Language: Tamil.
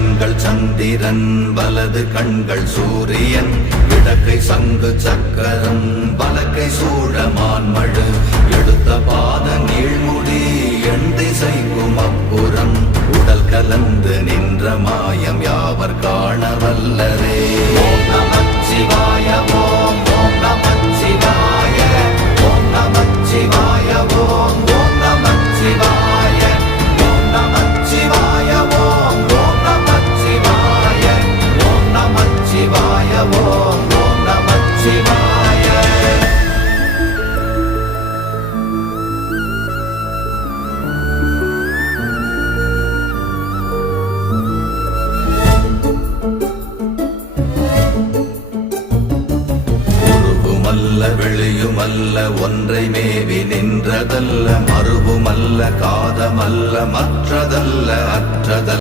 கண்கள் சந்திரன் வலது கண்கள் சூரியன் இடக்கை சங்கு சக்கரம் வலக்கை சூழமான்மழு எடுத்த பாத நீழ்முடி எண் திசைக்கும் அப்புறம் உடல் கலந்து நின்ற மாயம் யாவர் காண வல்லரே. ஓம் நமச்சிவாய ஓம் ஓம் நமச்சிவாய ஓம் நமச்சிவாய ஓம் ஓம் நமச்சிவாய ஓம் நமச்சிவாய ஓம் ஓம் நமச்சிவாய ஓம் நமச்சிவாய ஓம் ஓம் நமச்சிவாய. வெளியுமல்ல ஒன்றை மேவி நின்றதல்ல மறுவுமல்ல காதமல்ல மற்றதல்ல அற்றதல்ல